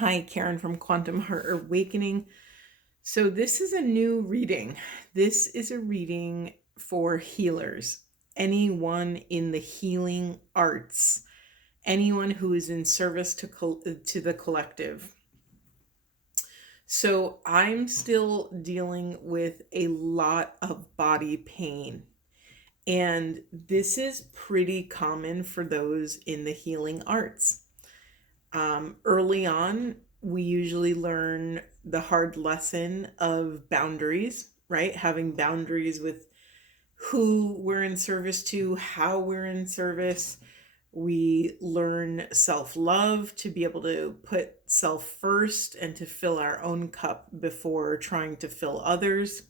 Hi, Karen from Quantum Heart Awakening. So, this is a new reading. This is a reading for healers, anyone in the healing arts, anyone who is in service to the collective. So, I'm still dealing with a lot of body pain. And this is pretty common for those in the healing arts. Early on, we usually learn the hard lesson of boundaries, right? Having boundaries with who we're in service to, how we're in service. We learn self love to be able to put self first and to fill our own cup before trying to fill others.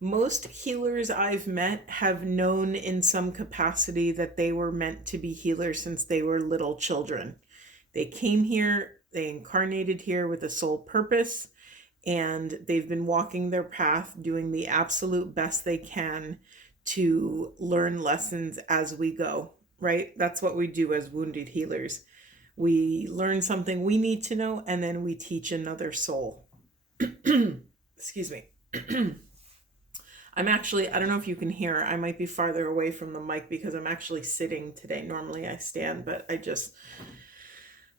Most healers I've met have known in some capacity that they were meant to be healers since they were little children. They came here, they incarnated here with a sole purpose, and they've been walking their path, doing the absolute best they can to learn lessons as we go, right? That's what we do as wounded healers. We learn something we need to know, and then we teach another soul. Excuse me. I don't know if you can hear, I might be farther away from the mic because I'm actually sitting today. Normally I stand, but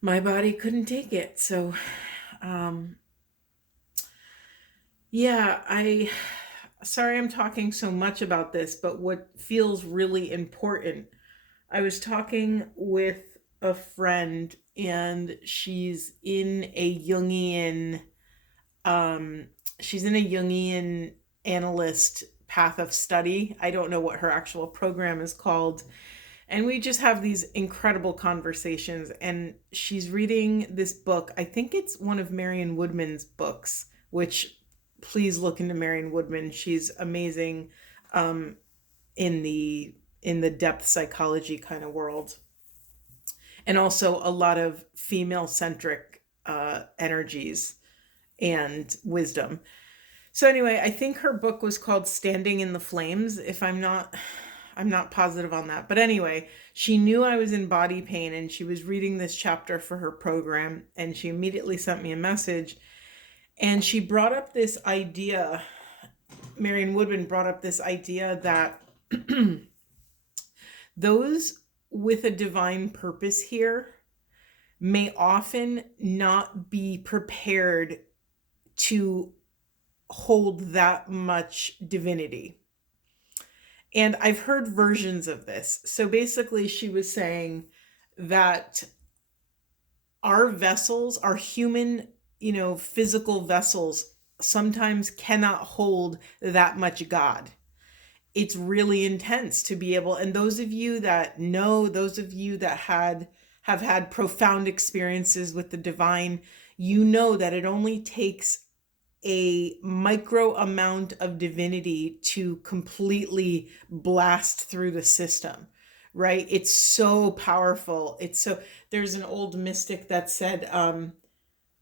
my body couldn't take it. So, sorry I'm talking so much about this, but what feels really important, I was talking with a friend and she's in a Jungian analyst path of study. I don't know what her actual program is called. And we just have these incredible conversations. And she's reading this book. I think it's one of Marion Woodman's books, which please look into Marion Woodman. She's amazing in the depth psychology kind of world. And also a lot of female centric energies and wisdom. So anyway, I think her book was called Standing in the Flames. I'm not positive on that. But anyway, she knew I was in body pain and she was reading this chapter for her program and she immediately sent me a message and she brought up this idea, Marion Woodman brought up this idea that those with a divine purpose here may often not be prepared to hold that much divinity. And I've heard versions of this. So basically, she was saying that our vessels, our human, physical vessels, sometimes cannot hold that much God. It's really intense to be able, and those of you that know, those of you that have had profound experiences with the divine, you know that it only takes a micro amount of divinity to completely blast through the system, right? It's so powerful. There's an old mystic that said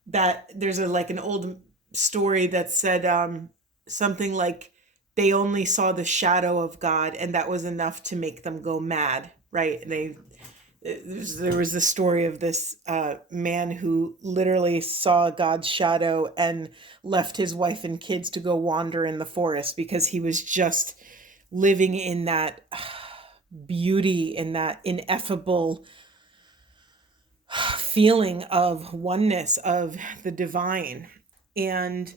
that there's an old story that said something like they only saw the shadow of God and that was enough to make them go mad, right? There was the story of this man who literally saw God's shadow and left his wife and kids to go wander in the forest because he was just living in that beauty, in that ineffable feeling of oneness, of the divine. And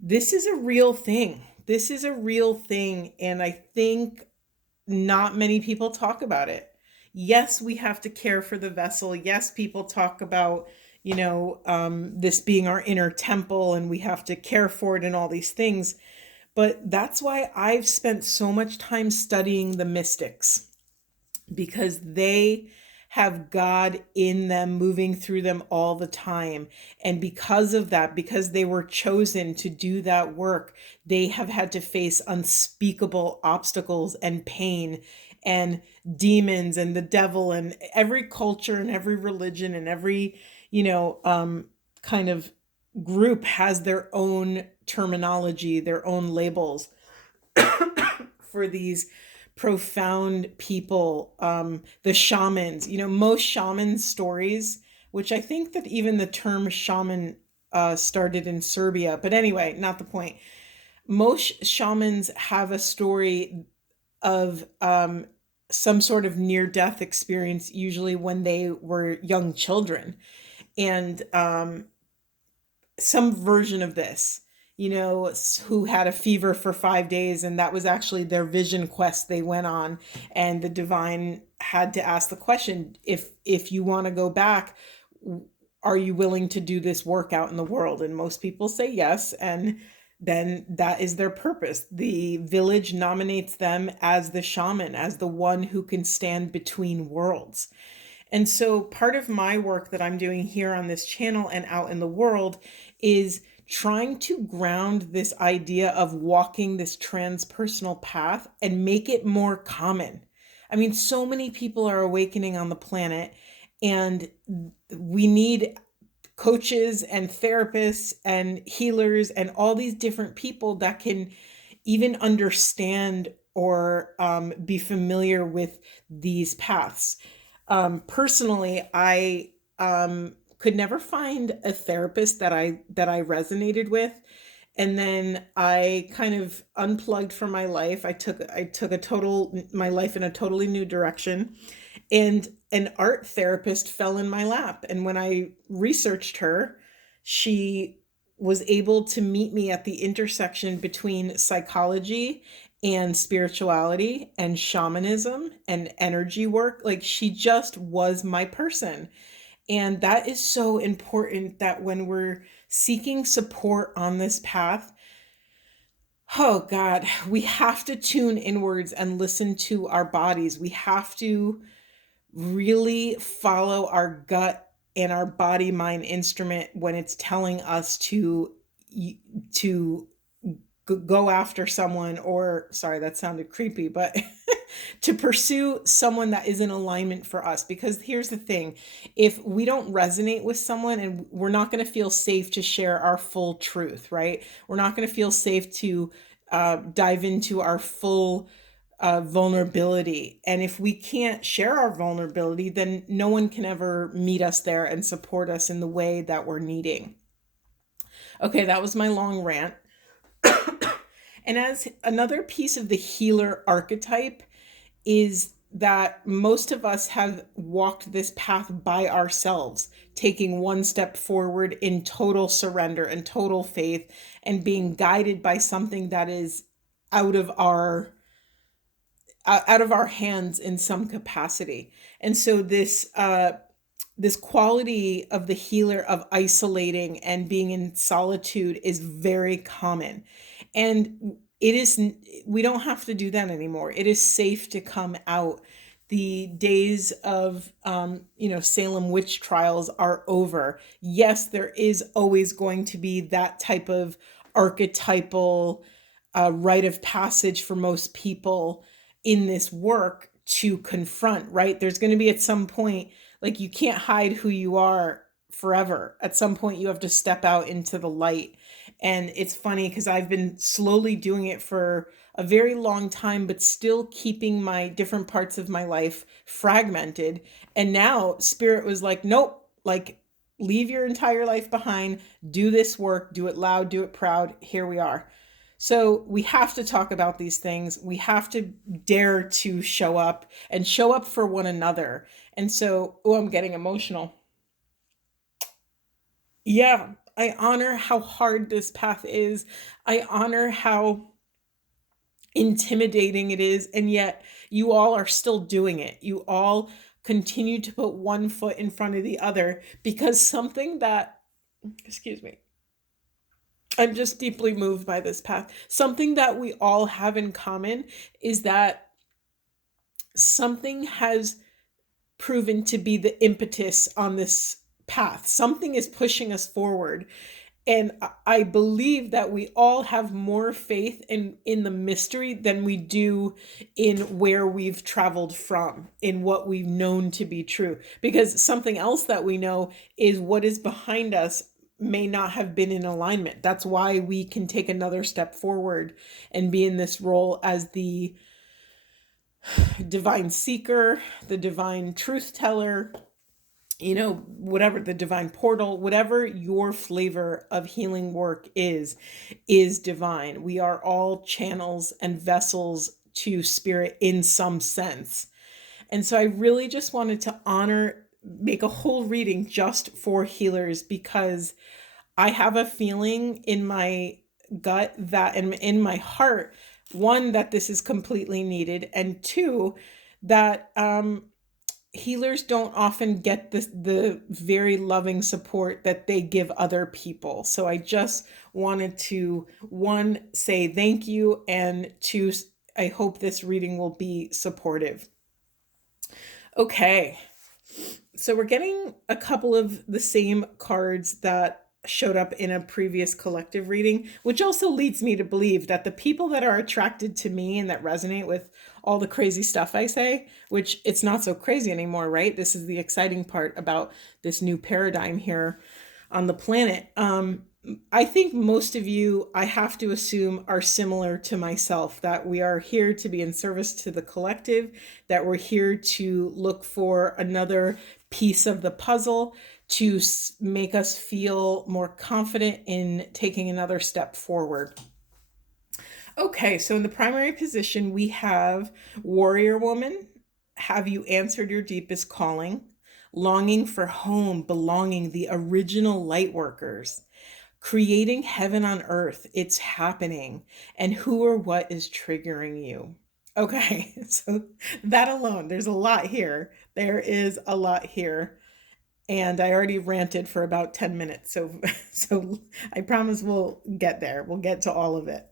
this is a real thing. This is a real thing. And I think not many people talk about it. Yes, we have to care for the vessel. Yes, people talk about, this being our inner temple and we have to care for it and all these things. But that's why I've spent so much time studying the mystics, because they have God in them, moving through them all the time. And because of that, because they were chosen to do that work, they have had to face unspeakable obstacles and pain and demons and the devil, and every culture and every religion and every, kind of group has their own terminology, their own labels for these profound people. The shamans, most shaman stories, which I think that even the term shaman started in Serbia. But anyway, not the point. Most shamans have a story of some sort of near death experience, usually when they were young children. And some version of this, who had a fever for 5 days, and that was actually their vision quest they went on. And the divine had to ask the question, if you want to go back, are you willing to do this work out in the world? And most people say yes. And then that is their purpose. The village nominates them as the shaman, as the one who can stand between worlds. And so part of my work that I'm doing here on this channel and out in the world is trying to ground this idea of walking this transpersonal path and make it more common. I mean, so many people are awakening on the planet, and we need coaches and therapists and healers and all these different people that can even understand or be familiar with these paths. Personally, I could never find a therapist that I resonated with, and then I kind of unplugged from my life. I took my life in a totally new direction, and an art therapist fell in my lap. And when I researched her, she was able to meet me at the intersection between psychology and spirituality and shamanism and energy work. Like, she just was my person. And that is so important, that when we're seeking support on this path, oh God, we have to tune inwards and listen to our bodies. We have to really follow our gut and our body mind instrument when it's telling us to go after someone, or, sorry, that sounded creepy, but to pursue someone that is in alignment for us. Because here's the thing, if we don't resonate with someone, and we're not going to feel safe to share our full truth, right? We're not going to feel safe to dive into our full vulnerability. And if we can't share our vulnerability, then no one can ever meet us there and support us in the way that we're needing. Okay, that was my long rant. And as another piece of the healer archetype is that most of us have walked this path by ourselves, taking one step forward in total surrender and total faith, and being guided by something that is out of our hands in some capacity. And so this quality of the healer of isolating and being in solitude is very common. And we don't have to do that anymore. It is safe to come out. The days of Salem witch trials are over. Yes, there is always going to be that type of archetypal rite of passage for most people in this work to confront, right? There's going to be, at some point, like, you can't hide who you are forever. At some point, you have to step out into the light. And it's funny because I've been slowly doing it for a very long time, but still keeping my different parts of my life fragmented. And now Spirit was like, nope, like, leave your entire life behind, do this work, do it loud, do it proud. Here we are. So we have to talk about these things. We have to dare to show up and show up for one another. And so, oh, I'm getting emotional. Yeah, I honor how hard this path is. I honor how intimidating it is. And yet you all are still doing it. You all continue to put one foot in front of the other, because something that, excuse me, I'm just deeply moved by this path. Something that we all have in common is that something has proven to be the impetus on this path. Something is pushing us forward. And I believe that we all have more faith in the mystery than we do in where we've traveled from, in what we've known to be true. Because something else that we know is what is behind us may not have been in alignment. That's why we can take another step forward and be in this role as the divine seeker, the divine truth teller. whatever the divine portal, whatever your flavor of healing work is divine. We are all channels and vessels to spirit in some sense. And so I really just wanted to make a whole reading just for healers, because I have a feeling in my gut that, and in my heart, one, that this is completely needed, and two, that healers don't often get the very loving support that they give other people. So I just wanted to, one, say thank you, and two, I hope this reading will be supportive. Okay, so we're getting a couple of the same cards that showed up in a previous collective reading, which also leads me to believe that the people that are attracted to me and that resonate with all the crazy stuff I say, which it's not so crazy anymore, right? This is the exciting part about this new paradigm here on the planet. I think most of you, I have to assume, are similar to myself, that we are here to be in service to the collective, that we're here to look for another piece of the puzzle to make us feel more confident in taking another step forward. Okay, so in the primary position, we have Warrior Woman. Have you answered your deepest calling? Longing for home, belonging, the original light workers. Creating heaven on earth, it's happening. And who or what is triggering you? Okay, so that alone, there's a lot here. There is a lot here. And I already ranted for about 10 minutes. So I promise we'll get there. We'll get to all of it.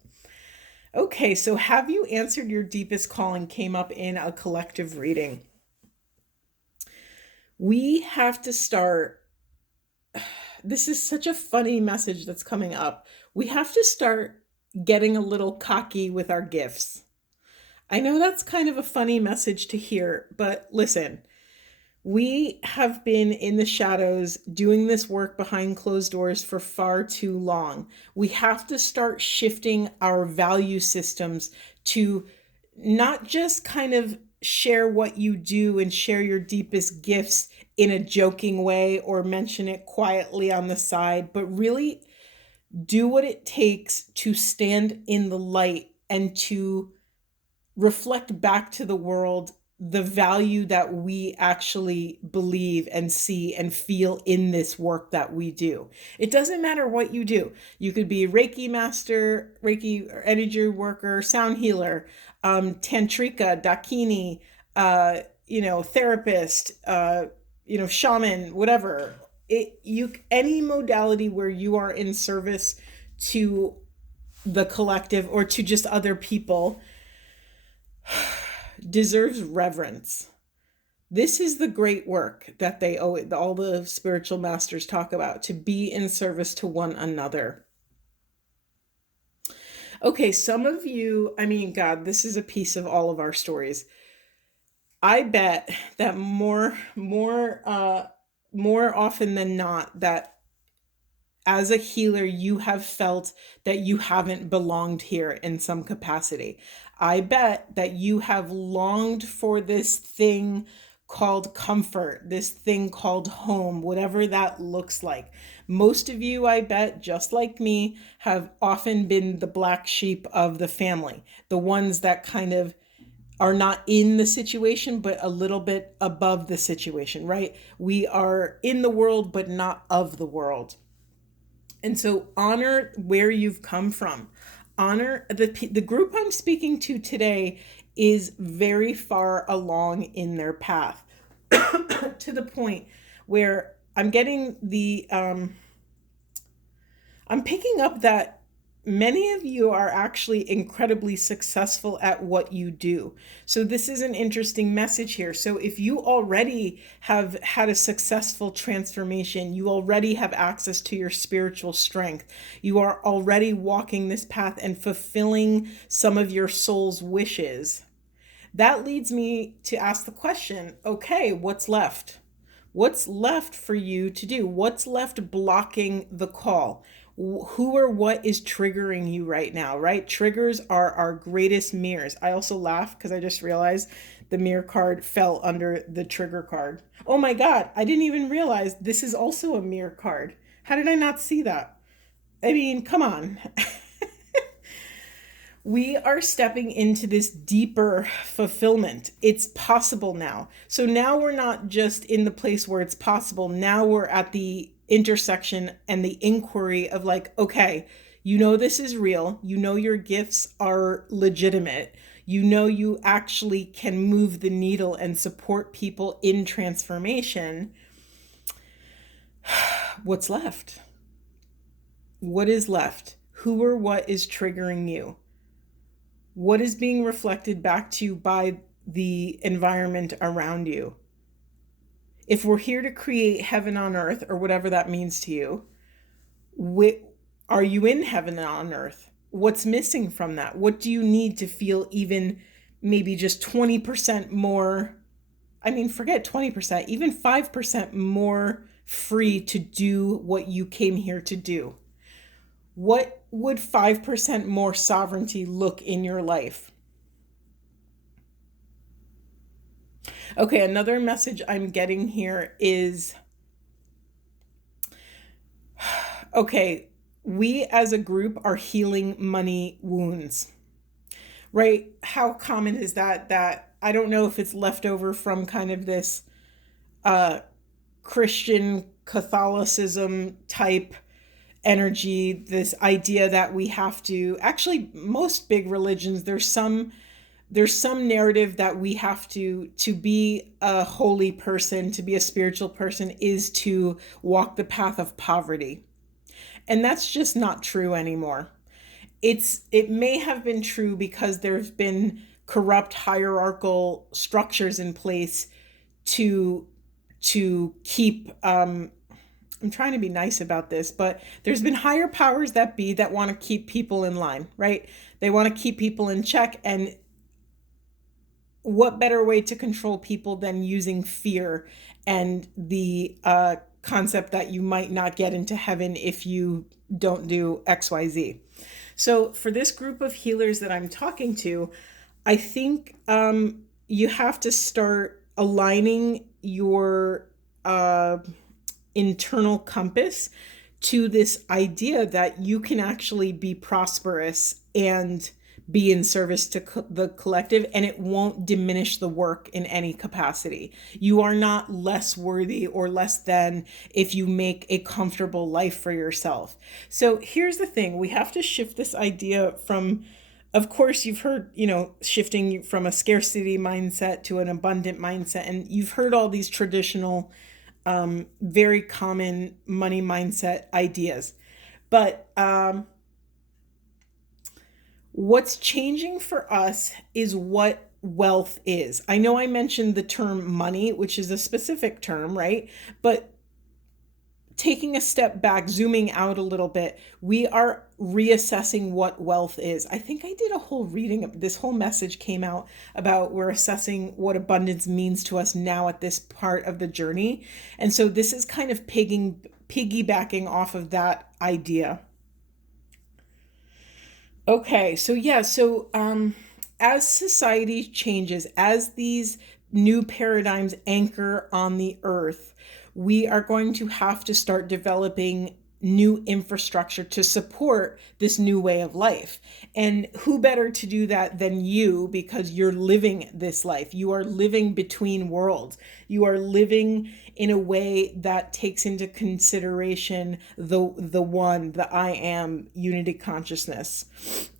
Okay, so have you answered your deepest calling came up in a collective reading. We have to start. This is such a funny message that's coming up. We have to start getting a little cocky with our gifts. I know that's kind of a funny message to hear, but listen, we have been in the shadows doing this work behind closed doors for far too long. We have to start shifting our value systems to not just kind of share what you do and share your deepest gifts in a joking way or mention it quietly on the side, but really do what it takes to stand in the light and to reflect back to the world the value that we actually believe and see and feel in this work that we do. It doesn't matter what you do. You could be Reiki master, Reiki or energy worker, sound healer, tantrika, dakini, therapist, shaman, whatever. Any modality where you are in service to the collective or to just other people deserves reverence. This is the great work that all the spiritual masters talk about, to be in service to one another. Okay, some of you, God, this is a piece of all of our stories. I bet that more often than not, that as a healer, you have felt that you haven't belonged here in some capacity. I bet that you have longed for this thing called comfort, this thing called home, whatever that looks like. Most of you, I bet, just like me, have often been the black sheep of the family, the ones that kind of are not in the situation, but a little bit above the situation, right? We are in the world, but not of the world. And so honor where you've come from. Honor the group I'm speaking to today is very far along in their path to the point where I'm getting I'm picking up that many of you are actually incredibly successful at what you do. So this is an interesting message here. So if you already have had a successful transformation, you already have access to your spiritual strength, you are already walking this path and fulfilling some of your soul's wishes, that leads me to ask the question, okay, what's left? What's left for you to do? What's left blocking the call? Who or what is triggering you right now, right? Triggers are our greatest mirrors. I also laugh because I just realized the mirror card fell under the trigger card. Oh my God, I didn't even realize this is also a mirror card. How did I not see that? I mean, come on. We are stepping into this deeper fulfillment. It's possible now. So now we're not just in the place where it's possible. Now we're at the intersection and the inquiry of like, okay, you know this is real. You know your gifts are legitimate. You know you actually can move the needle and support people in transformation. What's left? What is left? Who or what is triggering you? What is being reflected back to you by the environment around you? If we're here to create heaven on earth, or whatever that means to you, are you in heaven on earth? What's missing from that? What do you need to feel even maybe just 20% more? I mean, forget 20%, even 5% more free to do what you came here to do. What would 5% more sovereignty look in your life? Okay, another message I'm getting here is, okay, we as a group are healing money wounds, right? How common is that? That I don't know if it's left over from kind of this Christian Catholicism type energy, this idea that we have to, actually most big religions, there's some narrative that we have to be a holy person, to be a spiritual person, is to walk the path of poverty. And that's just not true anymore. It may have been true because there's been corrupt hierarchical structures in place to keep I'm trying to be nice about this, but there's been higher powers that be that want to keep people in line, right? They want to keep people in check. And what better way to control people than using fear and the concept that you might not get into heaven if you don't do XYZ. So for this group of healers that I'm talking to, I think you have to start aligning your internal compass to this idea that you can actually be prosperous and be in service to the collective, and it won't diminish the work in any capacity. You are not less worthy or less than if you make a comfortable life for yourself. So here's the thing, we have to shift this idea from, of course, you've heard, shifting from a scarcity mindset to an abundant mindset, and you've heard all these traditional very common money mindset ideas. But what's changing for us is what wealth is. I know I mentioned the term money, which is a specific term, right? But taking a step back, zooming out a little bit, we are reassessing what wealth is. I think I did a whole reading. This whole message came out about we're assessing what abundance means to us now at this part of the journey. And so this is kind of piggybacking off of that idea. Okay, so yeah, as society changes, as these new paradigms anchor on the earth, we are going to have to start developing new infrastructure to support this new way of life. And who better to do that than you, because you're living this life. You are living between worlds. You are living in a way that takes into consideration the one, the I am unity consciousness.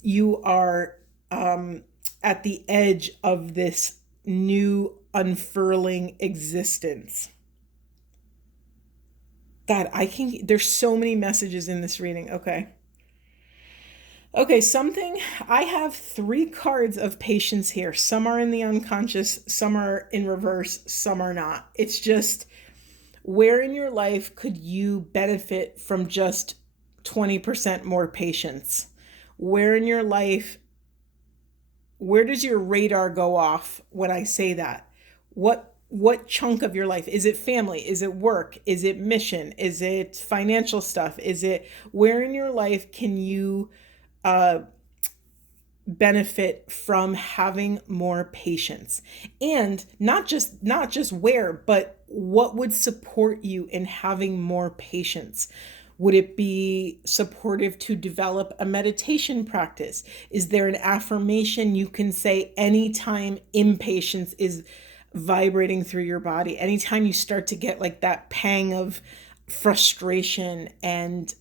You are at the edge of this new unfurling existence. God, there's so many messages in this reading. Okay, I have 3 cards of patience here. Some are in the unconscious, some are in reverse, some are not. It's just, where in your life could you benefit from just 20% more patience? Where in your life, where does your radar go off when I say that? What chunk of your life? Is it family? Is it work? Is it mission? Is it financial stuff? Is it, where in your life can you benefit from having more patience, and not just where, but what would support you in having more patience. Would it be supportive to develop a meditation practice? Is there an affirmation you can say anytime impatience is vibrating through your body, anytime you start to get like that pang of frustration and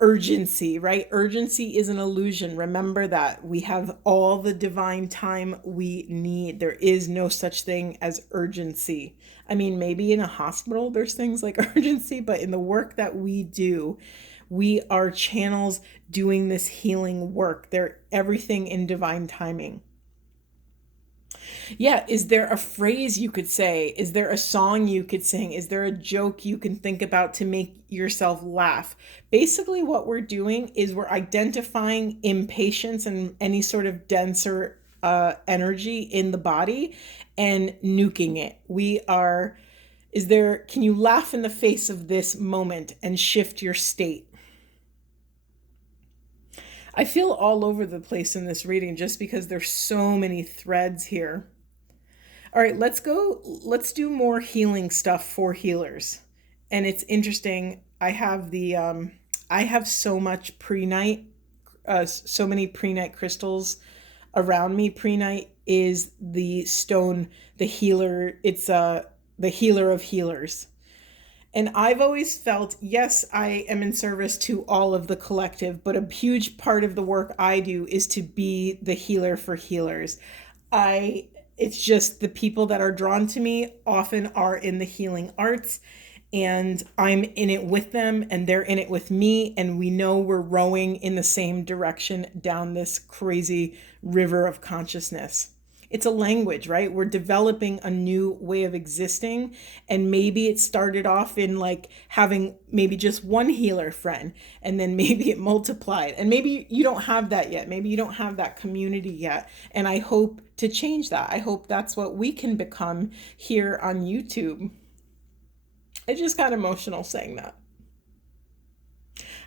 urgency, right? Urgency is an illusion. Remember that we have all the divine time we need. There is no such thing as urgency. I mean, maybe in a hospital there's things like urgency, but in the work that we do, we are channels doing this healing work. They're everything in divine timing. Yeah, is there a phrase you could say? Is there a song you could sing? Is there a joke you can think about to make yourself laugh? Basically, what we're doing is we're identifying impatience and any sort of denser energy in the body and nuking it. Can you laugh in the face of this moment and shift your state? I feel all over the place in this reading just because there's so many threads here. All right, let's do more healing stuff for healers. And it's interesting. I have so much pre-night, so many pre-night crystals around me. Pre-night is the stone, the healer. It's the healer of healers. And I've always felt, yes, I am in service to all of the collective, but a huge part of the work I do is to be the healer for healers. It's just the people that are drawn to me often are in the healing arts, and I'm in it with them and they're in it with me, and we know we're rowing in the same direction down this crazy river of consciousness. It's a language, right? We're developing a new way of existing. And maybe it started off in like having maybe just one healer friend, and then maybe it multiplied. And maybe you don't have that yet. Maybe you don't have that community yet. And I hope to change that. I hope that's what we can become here on YouTube. I just got emotional saying that.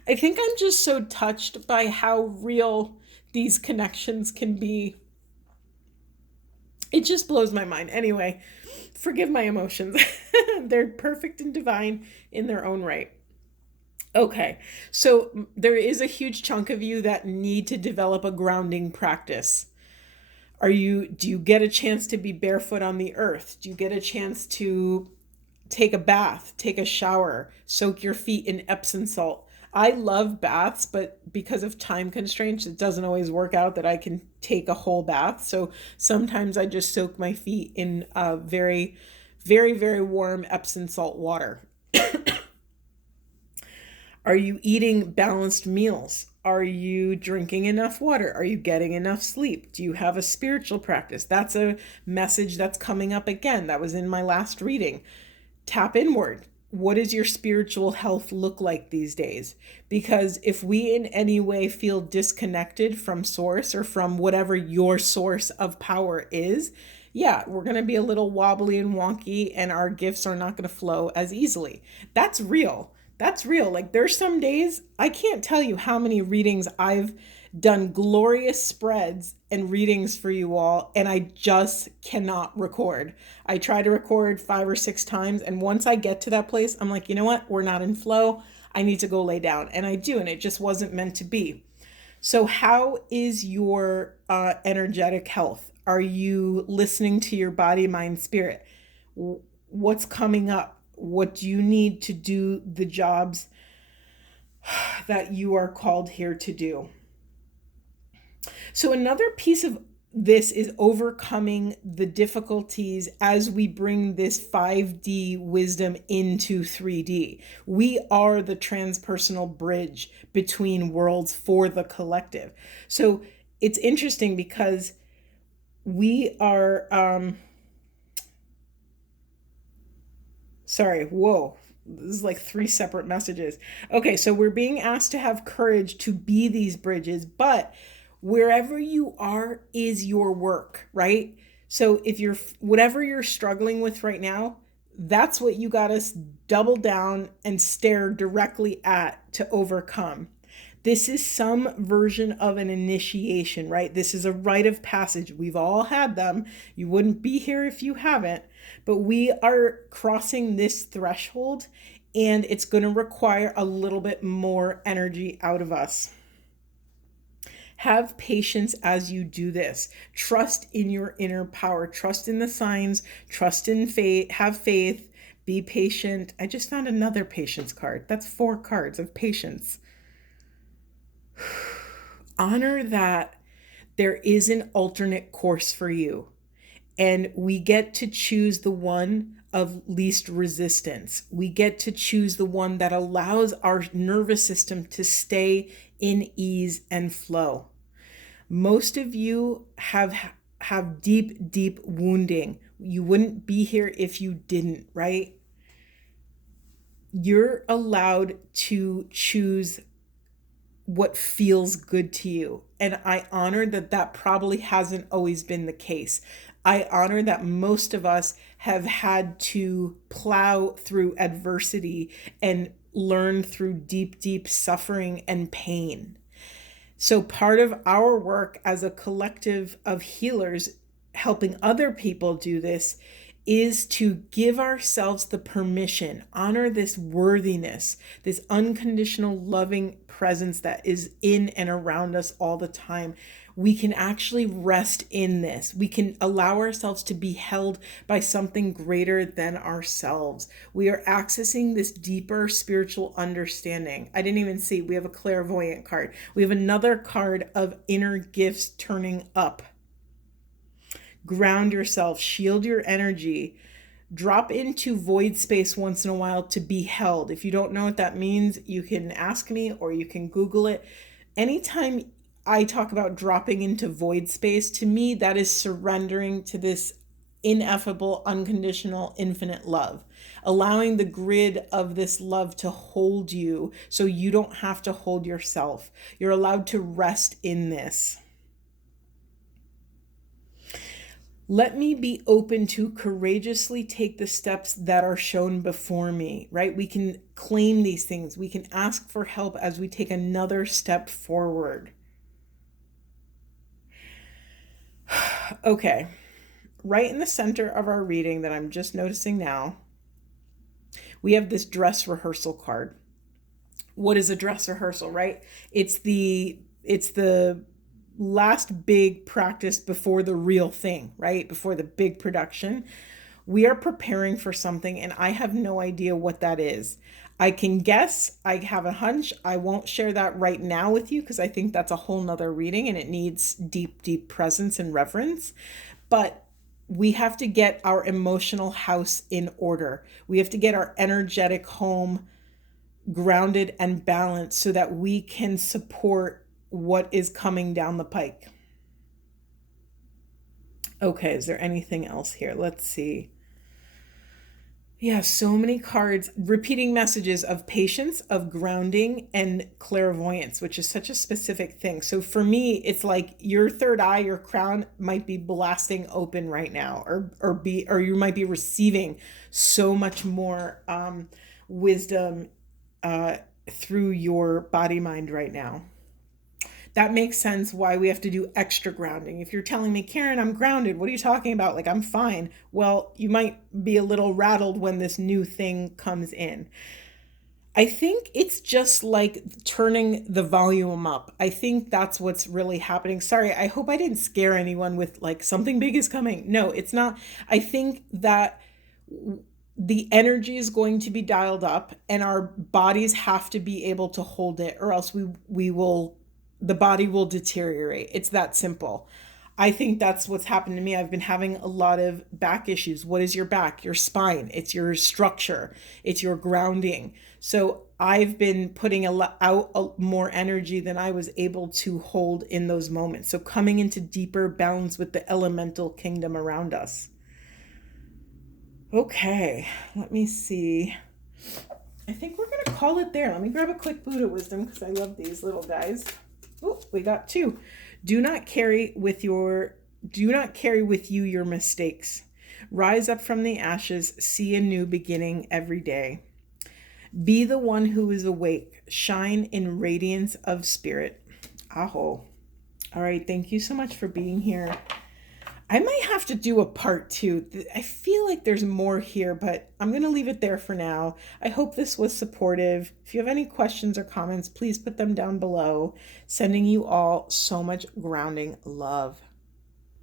I think I'm just so touched by how real these connections can be. It just blows my mind. Anyway, forgive my emotions. They're perfect and divine in their own right. Okay, so there is a huge chunk of you that need to develop a grounding practice. Do you get a chance to be barefoot on the earth? Do you get a chance to take a bath, take a shower, soak your feet in Epsom salt? I love baths, but because of time constraints, it doesn't always work out that I can take a whole bath. So sometimes I just soak my feet in very, very, very warm Epsom salt water. Are you eating balanced meals? Are you drinking enough water? Are you getting enough sleep? Do you have a spiritual practice? That's a message that's coming up again. That was in my last reading. Tap inward. What does your spiritual health look like these days? Because if we in any way feel disconnected from source or from whatever your source of power is, yeah, we're going to be a little wobbly and wonky, and our gifts are not going to flow as easily. That's real. That's real. Like there's some days, I can't tell you how many readings I've done, glorious spreads and readings for you all, and I just cannot record. I try to record 5 or 6 times, and once I get to that place, I'm like, you know what? We're not in flow. I need to go lay down. And I do, and it just wasn't meant to be. So how is your energetic health? Are you listening to your body, mind, spirit? What's coming up? What do you need to do the jobs that you are called here to do? So another piece of this is overcoming the difficulties as we bring this 5D wisdom into 3D. We are the transpersonal bridge between worlds for the collective. So it's interesting because we are, sorry, whoa. This is like 3 separate messages. Okay, so we're being asked to have courage to be these bridges, but wherever you are is your work, right? So if whatever you're struggling with right now, that's what you got to double down and stare directly at to overcome. This is some version of an initiation, right? This is a rite of passage. We've all had them. You wouldn't be here if you haven't, but we are crossing this threshold, and it's going to require a little bit more energy out of us. Have patience as you do this. Trust in your inner power. Trust in the signs. Trust in faith. Have faith. Be patient. I just found another patience card. That's 4 cards of patience. Honor that there is an alternate course for you, and we get to choose the one of least resistance. We get to choose the one that allows our nervous system to stay in ease and flow. Most of you have deep wounding. You wouldn't be here if you didn't, right? You're allowed to choose what feels good to you. And I honor that that probably hasn't always been the case. I honor that most of us have had to plow through adversity and learn through deep suffering and pain. So part of our work as a collective of healers helping other people do this is to give ourselves the permission, honor this worthiness, this unconditional loving presence that is in and around us all the time. We can actually rest in this. We can allow ourselves to be held by something greater than ourselves. We are accessing this deeper spiritual understanding. I didn't even see, we have a clairvoyant card. We have another card of inner gifts turning up. Ground yourself, shield your energy, drop into void space once in a while to be held. If you don't know what that means, you can ask me or you can Google it. Anytime I talk about dropping into void space, to me, that is surrendering to this ineffable, unconditional, infinite love, allowing the grid of this love to hold you so you don't have to hold yourself. You're allowed to rest in this. Let me be open to courageously take the steps that are shown before me, right? We can claim these things. We can ask for help as we take another step forward. Okay, right in the center of our reading that I'm just noticing now, we have this dress rehearsal card. What is a dress rehearsal, right? It's the last big practice before the real thing, right? Before the big production. We are preparing for something, and I have no idea what that is. I can guess, I have a hunch. I won't share that right now with you because I think that's a whole nother reading and it needs deep presence and reverence. But we have to get our emotional house in order. We have to get our energetic home grounded and balanced so that we can support what is coming down the pike. Okay, is there anything else here? Let's see. Yeah, so many cards, repeating messages of patience, of grounding, and clairvoyance, which is such a specific thing. So for me, it's like your third eye, your crown might be blasting open right now, or you might be receiving so much more wisdom through your body mind right now. That makes sense why we have to do extra grounding. If you're telling me, Karen, I'm grounded, what are you talking about? Like, I'm fine. Well, you might be a little rattled when this new thing comes in. I think it's just like turning the volume up. I think that's what's really happening. Sorry, I hope I didn't scare anyone with like something big is coming. No, it's not. I think that the energy is going to be dialed up and our bodies have to be able to hold it, or else the body will deteriorate. It's that simple. I think that's what's happened to me. I've been having a lot of back issues. What is your back? Your spine. It's your structure. It's your grounding. So I've been putting out more energy than I was able to hold in those moments. So coming into deeper balance with the elemental kingdom around us. Okay, let me see. I think we're going to call it there. Let me grab a quick Buddha wisdom because I love these little guys. Oh, we got 2. Do not carry with you your mistakes. Rise up from the ashes, see a new beginning every day. Be the one who is awake. Shine in radiance of spirit. Aho. All right. Thank you so much for being here. I might have to do a part 2. I feel like there's more here, but I'm going to leave it there for now. I hope this was supportive. If you have any questions or comments, please put them down below. Sending you all so much grounding love.